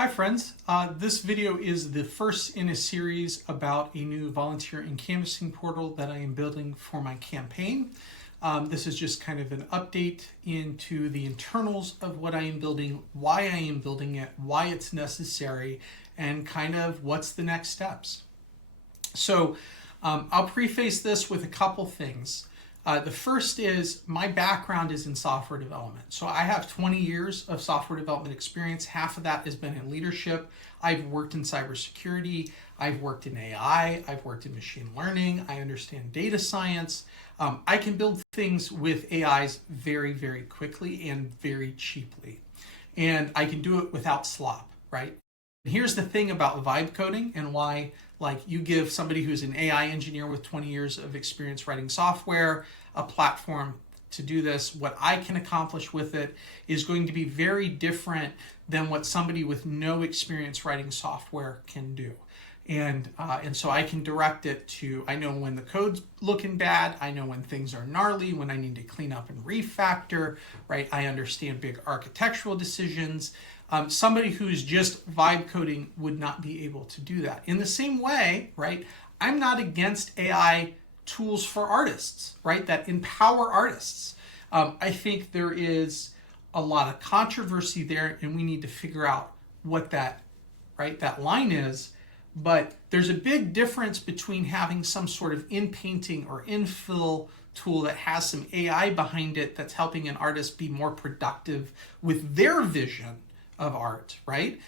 Hi friends, this video is the first in a series about a new volunteer and canvassing portal that I am building for my campaign. This is just kind of an update into the internals of what I am building, why I am building it, why it's necessary, and kind of what's the next steps. So I'll preface this with a couple things. The first is my background is in software development. So I have 20 years of software development experience. Half of that has been in leadership. I've worked in cybersecurity. I've worked in AI. I've worked in machine learning. I understand data science. I can build things with AIs very, very quickly and very cheaply. And I can do it without slop, right? Here's the thing about vibe coding and why, like, you give somebody who's an AI engineer with 20 years of experience writing software a platform to do this. What I can accomplish with it is going to be very different than what somebody with no experience writing software can do. And so I can direct it to, I know when the code's looking bad, I know when things are gnarly, when I need to clean up and refactor, right? I understand big architectural decisions. Somebody who's just vibe coding would not be able to do that. In the same way, right, I'm not against AI tools for artists, right, that empower artists. I think there is a lot of controversy there, and we need to figure out what that line is. But there's a big difference between having some sort of in-painting or infill tool that has some AI behind it that's helping an artist be more productive with their vision of art, right?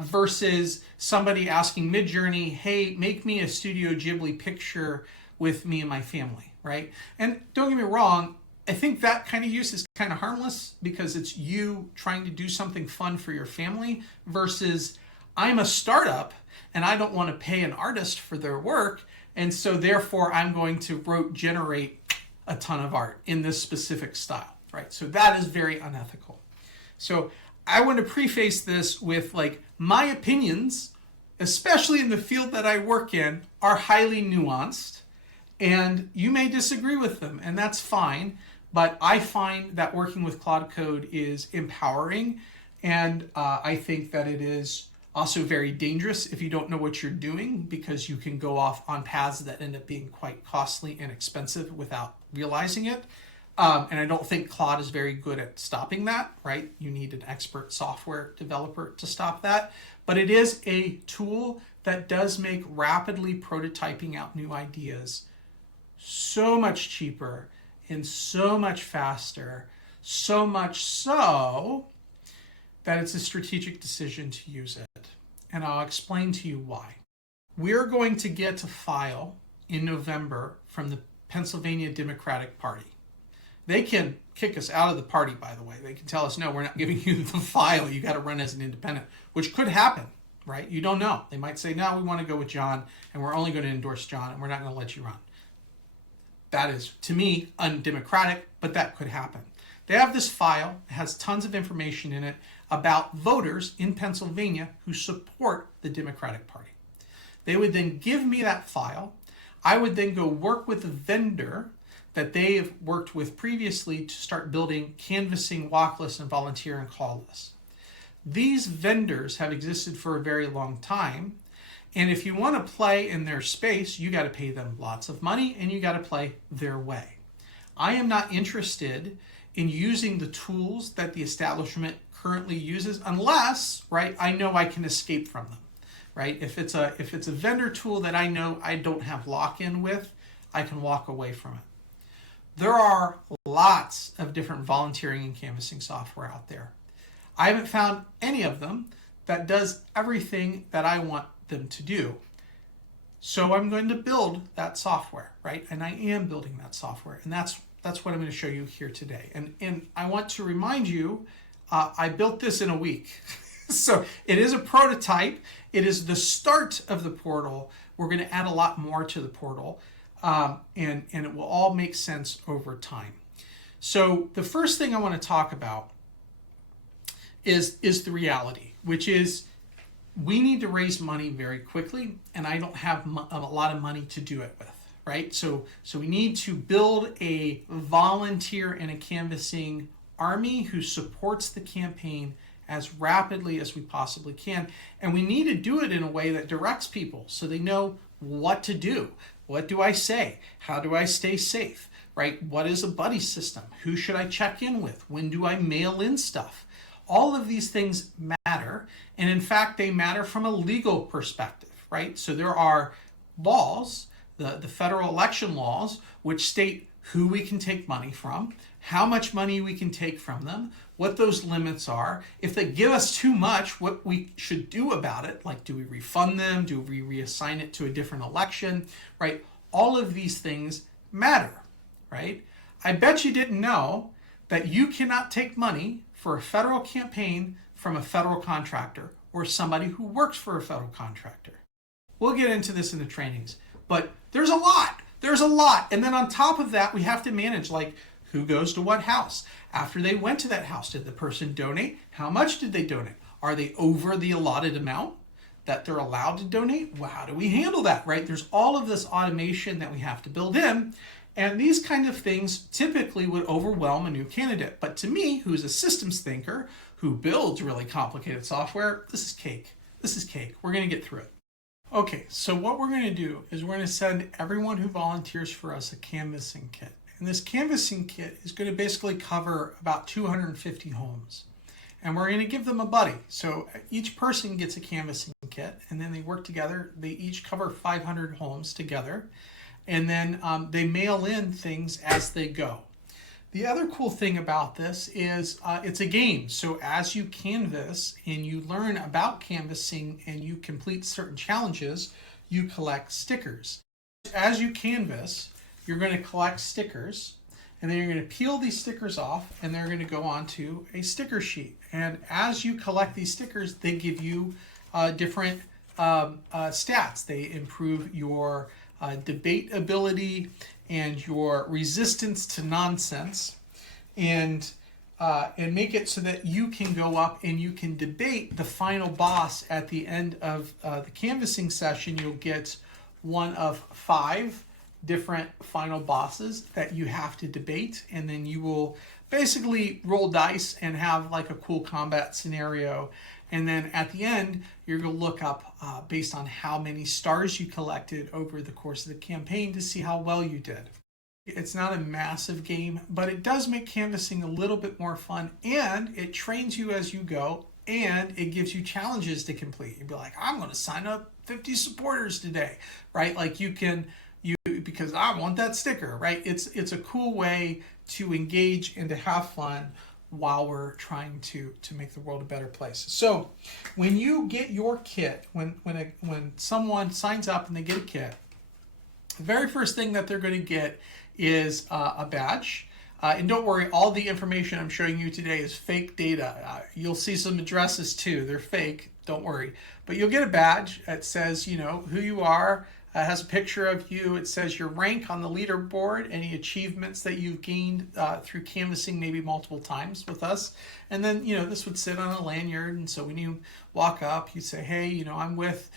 Versus somebody asking Midjourney, hey, make me a Studio Ghibli picture with me and my family, right? And don't get me wrong, I think that kind of use is kind of harmless because it's you trying to do something fun for your family versus I'm a startup and I don't want to pay an artist for their work, and so therefore I'm going to rote generate a ton of art in this specific style, right? So that is very unethical. So I want to preface this with, like, my opinions, especially in the field that I work in, are highly nuanced, and you may disagree with them, and that's fine, but I find that working with Claude Code is empowering, and I think that it is also very dangerous if you don't know what you're doing, because you can go off on paths that end up being quite costly and expensive without realizing it. And I don't think Claude is very good at stopping that, right? You need an expert software developer to stop that. But it is a tool that does make rapidly prototyping out new ideas so much cheaper and so much faster, so much so that it's a strategic decision to use it. And I'll explain to you why. We're going to get a file in November from the Pennsylvania Democratic Party. They can kick us out of the party, by the way. They can tell us, no, we're not giving you the file. You got to run as an independent, which could happen, right? You don't know. They might say, no, we want to go with John, and we're only going to endorse John, and we're not going to let you run. That is, to me, undemocratic, but that could happen. They have this file. It has tons of information in it about voters in Pennsylvania who support the Democratic Party. They would then give me that file. I would then go work with a vendor that they have worked with previously to start building canvassing walk lists and volunteer and call lists. These vendors have existed for a very long time, and if you want to play in their space, you got to pay them lots of money and you got to play their way. I am not interested in using the tools that the establishment currently uses unless, right, I know I can escape from them, right? If it's a vendor tool that I know I don't have lock-in with, I can walk away from it. There are lots of different volunteering and canvassing software out there. I haven't found any of them that does everything that I want them to do. So I'm going to build that software, right? And I am building that software, and that's what I'm going to show you here today. And I want to remind you, I built this in a week. So it is a prototype. It is the start of the portal. We're going to add a lot more to the portal. And it will all make sense over time. So the first thing I want to talk about is the reality, which is we need to raise money very quickly, and I don't have a lot of money to do it with, right? So we need to build a volunteer and a canvassing army who supports the campaign as rapidly as we possibly can. And we need to do it in a way that directs people so they know what to do. What do I say? How do I stay safe? Right? What is a buddy system? Who should I check in with? When do I mail in stuff? All of these things matter. And in fact, they matter from a legal perspective, right? So there are laws, the federal election laws, which state who we can take money from, how much money we can take from them, what those limits are. If they give us too much, what we should do about it, like do we refund them? Do we reassign it to a different election, right? All of these things matter, right? I bet you didn't know that you cannot take money for a federal campaign from a federal contractor or somebody who works for a federal contractor. We'll get into this in the trainings, but there's a lot. There's a lot. And then on top of that, we have to manage like who goes to what house. After they went to that house, did the person donate? How much did they donate? Are they over the allotted amount that they're allowed to donate? Well, how do we handle that, right? There's all of this automation that we have to build in. And these kind of things typically would overwhelm a new candidate. But to me, who's a systems thinker, who builds really complicated software, this is cake. This is cake. We're going to get through it. Okay, so what we're going to do is we're going to send everyone who volunteers for us a canvassing kit. And this canvassing kit is going to basically cover about 250 homes. And we're going to give them a buddy. So each person gets a canvassing kit, and then they work together. They each cover 500 homes together. And then they mail in things as they go. The other cool thing about this is it's a game. So as you canvass and you learn about canvassing and you complete certain challenges, you collect stickers. As you canvass, you're going to collect stickers, and then you're going to peel these stickers off, and they're going to go onto a sticker sheet. And as you collect these stickers, they give you different stats. They improve your debate ability and your resistance to nonsense, and make it so that you can go up and you can debate the final boss at the end of the canvassing session. You'll get one of 5 different final bosses that you have to debate, and then you will basically roll dice and have like a cool combat scenario. And then at the end, you're going to look up based on how many stars you collected over the course of the campaign to see how well you did. It's not a massive game, but it does make canvassing a little bit more fun, and it trains you as you go, and it gives you challenges to complete. You'd be like, I'm going to sign up 50 supporters today, right? Like because I want that sticker, right? It's a cool way to engage and to have fun while we're trying to make the world a better place. So when you get your kit, when someone signs up and they get a kit, the very first thing that they're going to get is a badge. And don't worry, all the information I'm showing you today is fake data. You'll see some addresses too. They're fake, don't worry. But you'll get a badge that says, who you are. Has a picture of you. It says your rank on the leaderboard, any achievements that you've gained through canvassing maybe multiple times with us. And then, this would sit on a lanyard. And so when you walk up, you say, hey, I'm with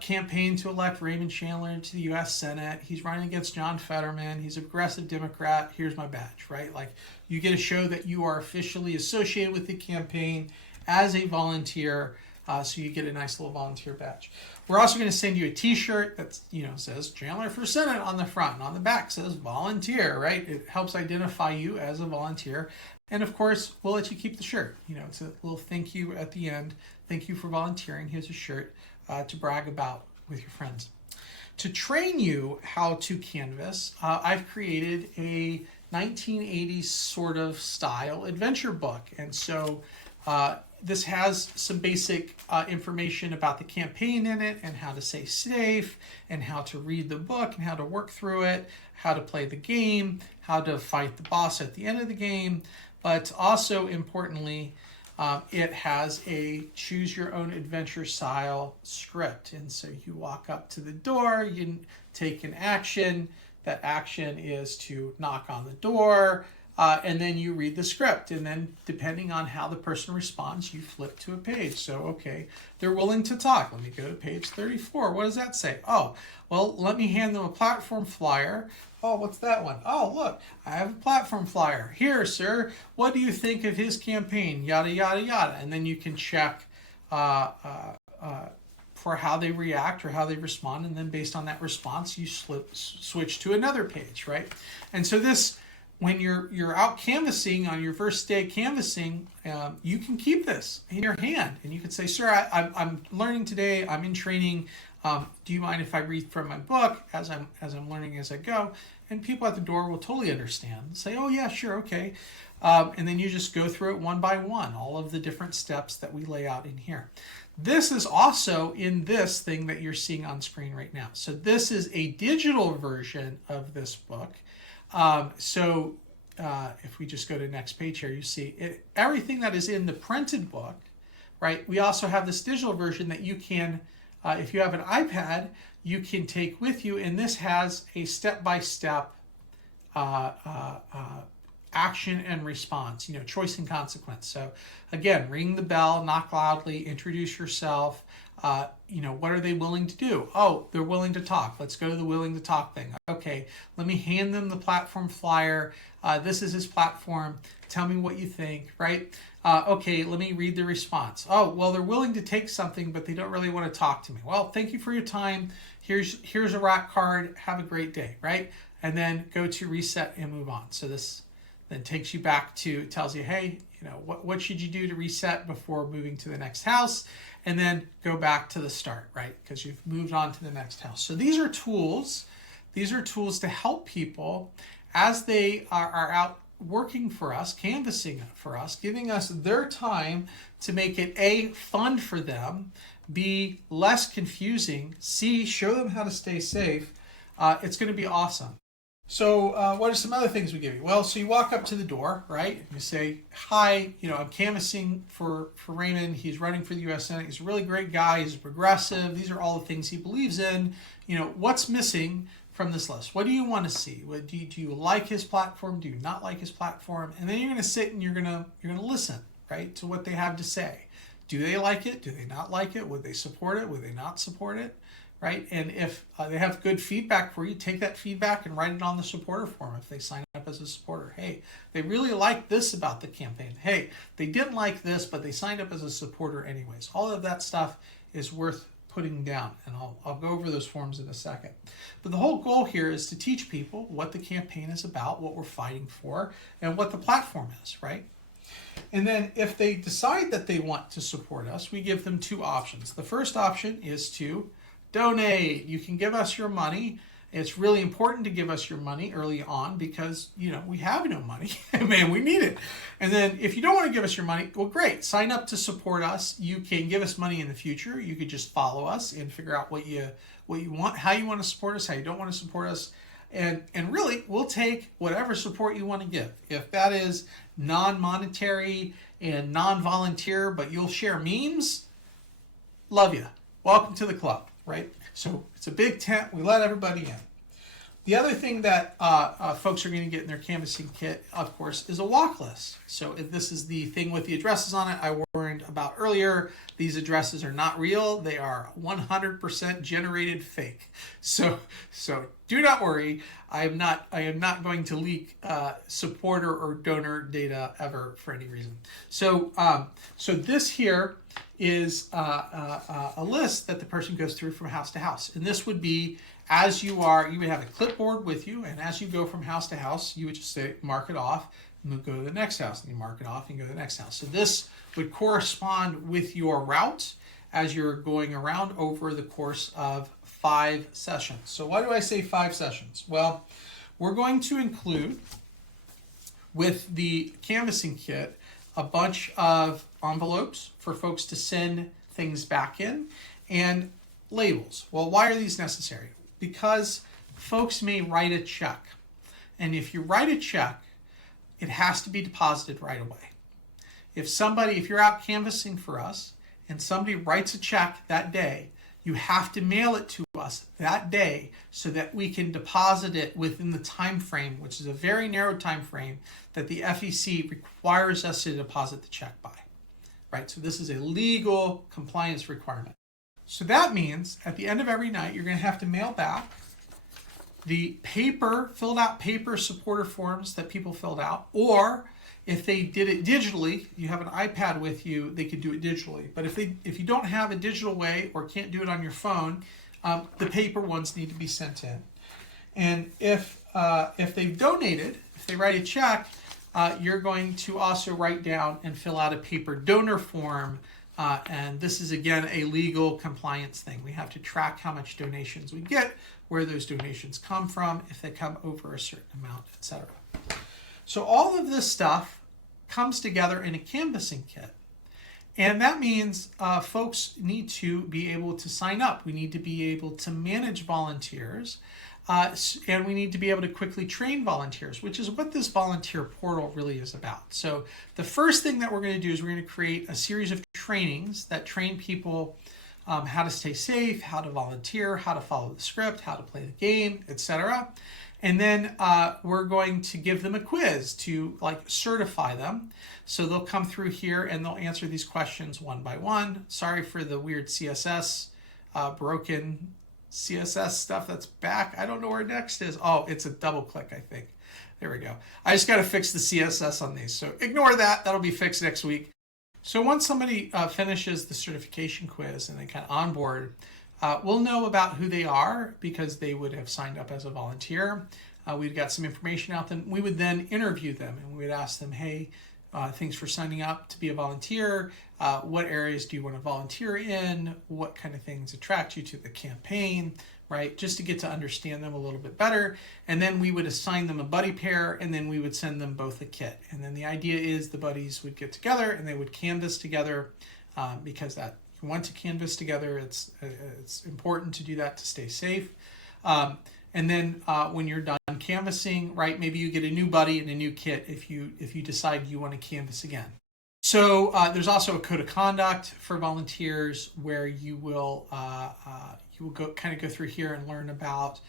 campaign to elect Raymond Chandler to the U.S. Senate. He's running against John Fetterman. He's a progressive Democrat. Here's my badge, right? Like you get to show that you are officially associated with the campaign as a volunteer. So you get a nice little volunteer badge. We're also going to send you a t-shirt that says Chandler for Senate on the front, and on the back says volunteer, right? It helps identify you as a volunteer. And of course, we'll let you keep the shirt. It's a little thank you at the end. Thank you for volunteering. Here's a shirt to brag about with your friends. To train you how to canvass, I've created a 1980s sort of style adventure book. And so this has some basic information about the campaign in it, and how to stay safe, and how to read the book, and how to work through it, how to play the game, how to fight the boss at the end of the game. But also importantly, it has a choose your own adventure style script. And so you walk up to the door, you take an action. That action is to knock on the door. And then you read the script, and then depending on how the person responds, you flip to a page. So, okay, they're willing to talk. Let me go to page 34. What does that say? Oh, well, let me hand them a platform flyer Oh, what's that one? Oh, look, I have a platform flyer. Here, sir, what do you think of his campaign? Yada, yada, yada. And then you can check for how they react or how they respond. And then based on that response, you switch to another page, right? And so this, when you're out canvassing on your first day canvassing, you can keep this in your hand. And you can say, sir, I'm learning today. I'm in training. Do you mind if I read from my book as I'm learning as I go? And people at the door will totally understand. Say, oh yeah, sure, okay. And then you just go through it one by one, all of the different steps that we lay out in here. This is also in this thing that you're seeing on screen right now. So this is a digital version of this book. If we just go to the next page here, you see everything that is in the printed book, right? We also have this digital version that you can, if you have an iPad, you can take with you, and this has a step-by-step action and response, choice and consequence. So again, ring the bell, knock loudly, introduce yourself. What are they willing to do? Oh, they're willing to talk. Let's go to the willing to talk thing. Okay, let me hand them the platform flyer. This is his platform. Tell me what you think, right? Okay, let me read the response. Oh, well, they're willing to take something, but they don't really want to talk to me. Well, thank you for your time. Here's a rock card. Have a great day, right? And then go to reset and move on. So this then takes you back to, tells you, hey, what should you do to reset before moving to the next house? And then go back to the start, right? Because you've moved on to the next house. So these are tools. These are tools to help people as they are out working for us, canvassing for us, giving us their time to make it A, fun for them, B, less confusing, C, show them how to stay safe. It's going to be awesome. So what are some other things we give you? Well, so you walk up to the door, right? You say, hi, I'm canvassing for Raymond. He's running for the U.S. Senate. He's a really great guy. He's progressive. These are all the things he believes in. What's missing from this list? What do you want to see? Do you like his platform? Do you not like his platform? And then you're going to sit and you're going to listen, right, to what they have to say. Do they like it? Do they not like it? Would they support it? Would they not support it? Right? And if they have good feedback for you, take that feedback and write it on the supporter form if they sign up as a supporter. Hey, they really like this about the campaign. Hey, they didn't like this, but they signed up as a supporter anyways. All of that stuff is worth putting down, and I'll go over those forms in a second. But the whole goal here is to teach people what the campaign is about, what we're fighting for, and what the platform is, right? And then if they decide that they want to support us, we give them two options. The first option is to donate. You can give us your money. It's really important to give us your money early on because, we have no money. Man, we need it. And then if you don't want to give us your money, well, great. Sign up to support us. You can give us money in the future. You could just follow us and figure out what you want, how you want to support us, how you don't want to support us. And really, we'll take whatever support you want to give. If that is non-monetary and non-volunteer, but you'll share memes, love you. Welcome to the club. Right? So it's a big tent. We let everybody in. The other thing that folks are going to get in their canvassing kit, of course, is a walk list. So this is the thing with the addresses on it I warned about earlier. These addresses are not real. They are 100% generated fake. So do not worry. I am not going to leak supporter or donor data ever for any reason. So this here is a list that the person goes through from house to house. And this would be you would have a clipboard with you, and as you go from house to house, you would just say, mark it off, and then go to the next house, and you mark it off, and go to the next house. So this would correspond with your route as you're going around over the course of 5 sessions. So why do I say 5 sessions? Well, we're going to include, with the canvassing kit, a bunch of envelopes for folks to send things back in, and labels. Well, why are these necessary? Because folks may write a check. And if you write a check, it has to be deposited right away. If you're out canvassing for us and somebody writes a check that day, you have to mail it to us that day so that we can deposit it within the time frame, which is a very narrow time frame that the FEC requires us to deposit the check by. Right? So this is a legal compliance requirement. So that means at the end of every night, you're going to have to mail back the filled out paper supporter forms that people filled out, or if they did it digitally, you have an iPad with you, they could do it digitally. But if you don't have a digital way or can't do it on your phone, the paper ones need to be sent in. And if they've donated, if they write a check, you're going to also write down and fill out a paper donor form. And this is, again, a legal compliance thing. We have to track how much donations we get, where those donations come from, if they come over a certain amount, etc. So all of this stuff comes together in a canvassing kit. And that means folks need to be able to sign up. We need to be able to manage volunteers. And we need to be able to quickly train volunteers, which is what this volunteer portal really is about. So the first thing that we're going to do is we're going to create a series of trainings that train people how to stay safe, how to volunteer, how to follow the script, how to play the game, etc. And then we're going to give them a quiz to certify them. So they'll come through here and they'll answer these questions one by one. Sorry for the weird CSS, broken CSS stuff that's back. I don't know where next is. Oh, it's a double click, I think. There we go. I just got to fix the CSS on these. So ignore that. That'll be fixed next week. So once somebody finishes the certification quiz and they kind of onboard, we'll know about who they are because they would have signed up as a volunteer. We've got some information out them. We would then interview them and we would ask them, hey, thanks for signing up to be a volunteer. What areas do you want to volunteer in? What kind of things attract you to the campaign, right? Just to get to understand them a little bit better. And then we would assign them a buddy pair and then we would send them both a kit. And then the idea is the buddies would get together and they would canvas together because that you want to canvas together. It's important to do that to stay safe. And then when you're done canvassing, right, maybe you get a new buddy and a new kit if you decide you want to canvas again. So there's also a code of conduct for volunteers where you will go through here and learn about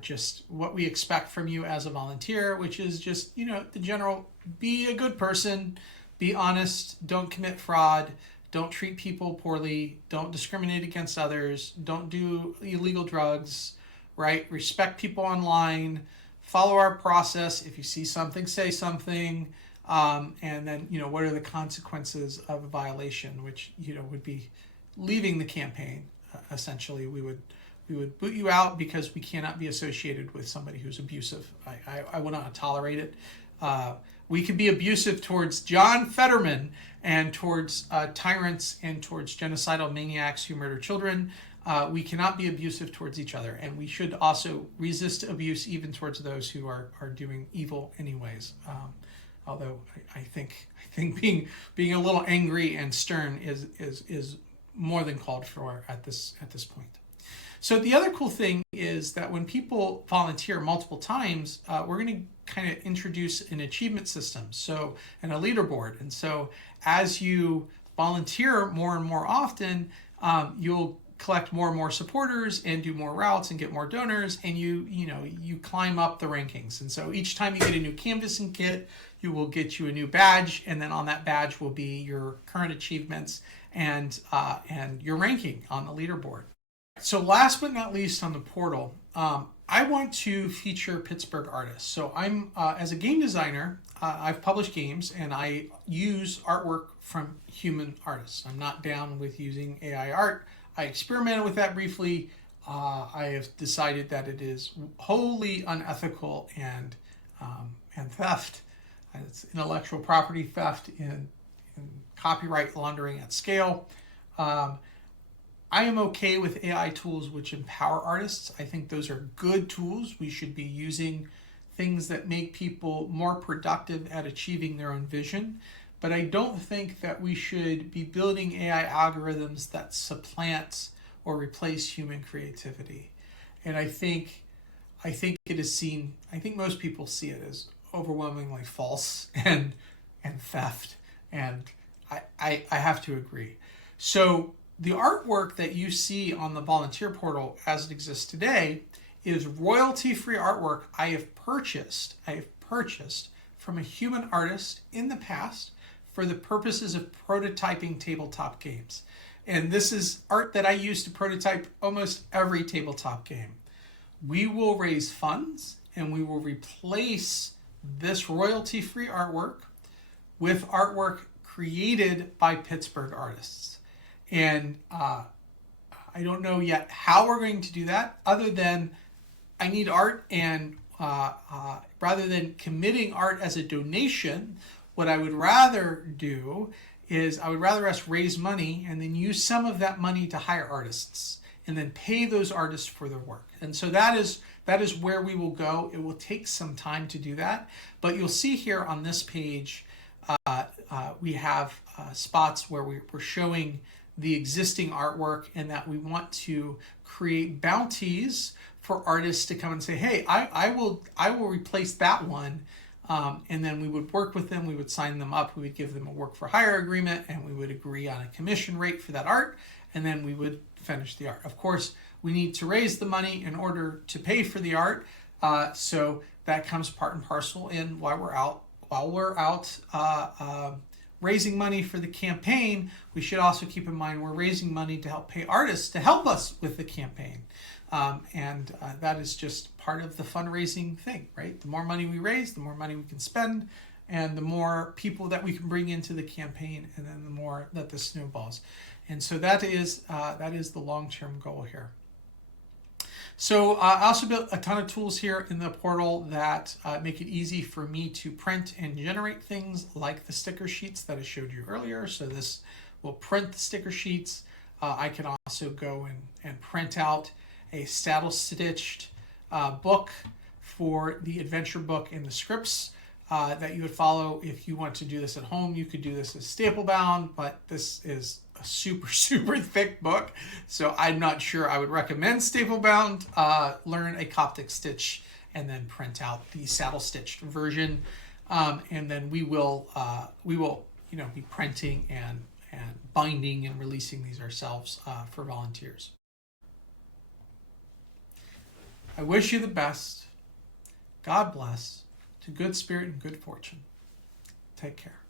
just what we expect from you as a volunteer, which is just, the general, be a good person, be honest, don't commit fraud, don't treat people poorly, don't discriminate against others, don't do illegal drugs, right? Respect people online, follow our process. If you see something, say something. And then, what are the consequences of a violation, which, would be leaving the campaign. Essentially, we would boot you out because we cannot be associated with somebody who's abusive. I will not tolerate it. We can be abusive towards John Fetterman and towards tyrants and towards genocidal maniacs who murder children. We cannot be abusive towards each other, and we should also resist abuse even towards those who are doing evil anyways. Although I think being a little angry and stern is more than called for at this point. So the other cool thing is that when people volunteer multiple times, we're going to kind of introduce an achievement system, and a leaderboard. And so as you volunteer more and more often, you'll collect more and more supporters and do more routes and get more donors, and you climb up the rankings. And so each time you get a new canvassing kit, you will get you a new badge, and then on that badge will be your current achievements and your ranking on the leaderboard. So last but not least on the portal, I want to feature Pittsburgh artists. So I'm, as a game designer, I've published games and I use artwork from human artists. I'm not down with using AI art. I experimented with that briefly. I have decided that it is wholly unethical and theft. It's intellectual property theft and copyright laundering at scale. I am okay with AI tools which empower artists. I think those are good tools. We should be using things that make people more productive at achieving their own vision. But I don't think that we should be building AI algorithms that supplant or replace human creativity. And I think it is seen, I think most people see it as overwhelmingly false and theft. And I have to agree. So the artwork that you see on the volunteer portal as it exists today is royalty-free artwork I have purchased from a human artist in the past for the purposes of prototyping tabletop games. And this is art that I use to prototype almost every tabletop game. we will raise funds and we will replace this royalty-free artwork with artwork created by Pittsburgh artists. And I don't know yet how we're going to do that, other than I need art, and rather than committing art as a donation, what I would rather do is I would rather us raise money and then use some of that money to hire artists and then pay those artists for their work. And so that is where we will go. It will take some time to do that, but you'll see here on this page we have spots where we're showing the existing artwork, and that we want to create bounties for artists to come and say, hey, I will replace that one. And then we would work with them, we would sign them up, we would give them a work for hire agreement, and we would agree on a commission rate for that art, and then we would finish the art. Of course, we need to raise the money in order to pay for the art, so that comes part and parcel in while we're out raising money for the campaign. We should also keep in mind we're raising money to help pay artists to help us with the campaign. And that is just part of the fundraising thing, right? The more money we raise, the more money we can spend, and the more people that we can bring into the campaign, and then the more that this snowballs. And so that is the long-term goal here. So I also built a ton of tools here in the portal that make it easy for me to print and generate things like the sticker sheets that I showed you earlier. So this will print the sticker sheets. I can also go and print out a saddle stitched book for the adventure book and the scripts that you would follow. If you want to do this at home, you could do this as staple bound, but this is a super thick book, so I'm not sure I would recommend staple bound. Learn a Coptic stitch and then print out the saddle stitched version, and then we will be printing and binding and releasing these ourselves for volunteers. I wish you the best. God bless. To good spirit and good fortune. Take care.